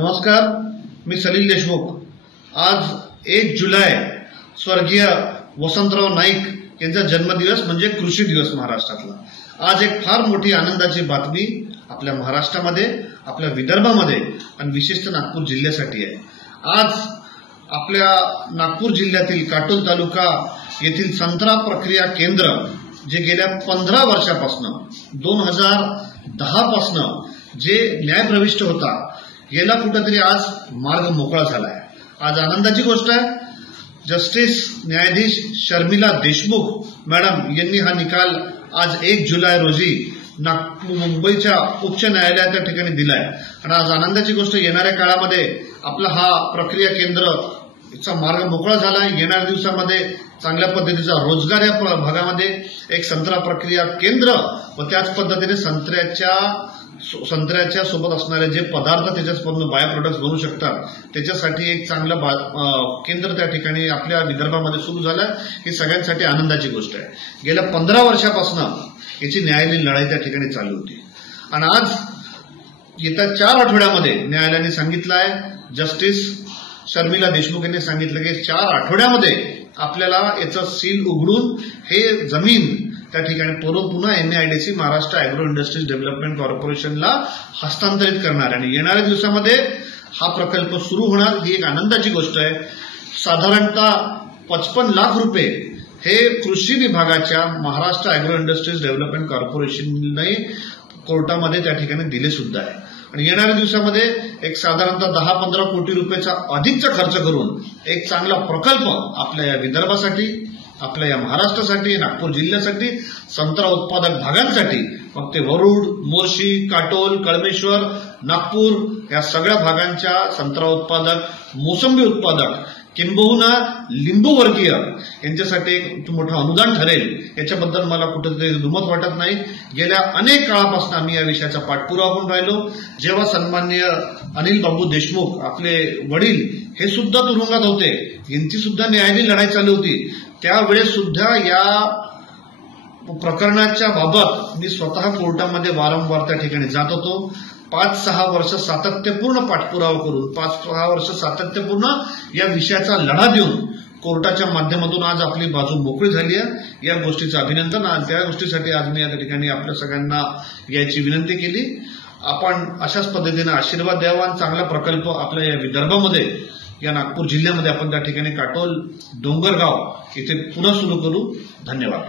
नमस्कार, मी सलील देशमुख। आज 1 जुलै स्वर्गीय वसंतराव नाईक यांचा जन्मदिवस म्हणजे कृषी दिवस महाराष्ट्रातला। आज एक फार मोठी आनंदाची बातमी आपल्या महाराष्ट्रामध्ये, आपल्या विदर्भामध्ये आणि विशेषतः नागपूर जिल्ह्यासाठी आहे। आज आपल्या नागपूर जिल्ह्यातील काटोल तालुका येथील संत्रा प्रक्रिया केंद्र जे गेल्या 15 वर्षापासून 2010 पासून जे न्यायप्रविष्ट होता, गेला कुठेतरी आज मार्ग मोकळा झाला आहे। आज आनंदाची गोष्ट आहे, जस्टिस न्यायाधीश शर्मिला देशमुख मॅडम यांनी हा निकाल आज 1 जुलै रोजी मुंबईच्या उच्च न्यायालयात त्या ठिकाणी दिलाय। आणि आज आनंदाची गोष्ट, येणाऱ्या काळामध्ये आपला हा प्रक्रिया केंद्र चा मार्ग मोकळा झाला। येणाऱ्या दिवसामध्ये चांगल्या पद्धतीचा रोजगार या भागामध्ये, एक संत्रा प्रक्रिया केंद्र व त्याच पद्धतीने संत्र्याच्या सोबत असणारे जे पदार्थ त्याच्यापासून बाय प्रोडक्ट्स बनू शकतात, त्याच्यासाठी एक चांगलं केंद्र त्या ठिकाणी आपल्या विदर्भामध्ये सुरू झालं। ही सगळ्यांसाठी आनंदाची गोष्ट आहे। गेल्या 15 वर्षापासून याची न्यायालयीन लढाई त्या ठिकाणी चालू होती आणि आज येत्या 4 आठवड्यामध्ये न्यायालयाने सांगितलं आहे, जस्टिस शर्मिला देशमुख यांनी सांगितलं की 4 आठवड्यामध्ये आपल्याला याचं सील उघडून हे जमीन त्या ठिकाणी पुन्हा NIDC Maharashtra agro industries development कॉर्पोरेशनला हस्तांतरित करणार आणि येणाऱ्या दिवसामध्ये हा प्रकल्प सुरू होणार। ही एक आनंदाची गोष्ट आहे। साधारणतः 55 लाख रुपये हे कृषी विभागाच्या महाराष्ट्र ॲग्रो इंडस्ट्रीज डेव्हलपमेंट कॉर्पोरेशनने कोर्टामध्ये त्या ठिकाणी दिले सुद्धा आहे। आणि येणाऱ्या दिवसामध्ये एक साधारणतः 10-15 कोटी रुपयाचा अधिकचा खर्च करून एक चांगला प्रकल्प आपल्या या विदर्भासाठी, आपल्या या महाराष्ट्रासाठी, नागपूर जिल्ह्यासाठी, संत्रा उत्पादक भागांसाठी, मग ते वरुड, मोर्शी, काटोल, कळमेश्वर, नागपूर या सगळ्या भागांच्या संत्रा उत्पादक, मोसंबी उत्पादक, किंबहुना लिंबू वर्गीय यांच्यासाठी एक मोठं अनुदान ठरेल, याच्याबद्दल मला कुठेतरी दुमत वाटत नाही। गेल्या अनेक काळापासून आम्ही या विषयाचा पाठपुरावा करून राहिलो। जेव्हा सन्माननीय अनिल बाबू देशमुख आपले वडील हे सुद्धा तुरुंगात होते, यांची सुद्धा न्यायालयीन लढाई चालू होती, त्यावेळेस सुद्धा या प्रकरणाच्या बाबत मी स्वतः कोर्टामध्ये वारंवार त्या ठिकाणी जात होतो। 5-6 वर्ष सातत्यपूर्ण पाठपुरावा करून, 5-6 वर्ष सातत्यपूर्ण या विषयाचा लढा देऊन कोर्टाच्या माध्यमातून आज आपली बाजू मोकळी झाली आहे। या गोष्टीचं अभिनंदन। आणि त्या गोष्टीसाठी आज मी या ठिकाणी आपल्या सगळ्यांना याची विनंती केली। आपण अशाच पद्धतीने आशीर्वाद द्यावा आणि चांगला प्रकल्प आपल्या या विदर्भामध्ये, या नागपूर जिल्ह्यामध्ये आपण त्या ठिकाणी काटोल डोंगरगाव इथे पुन्हा सुरू करू। धन्यवाद।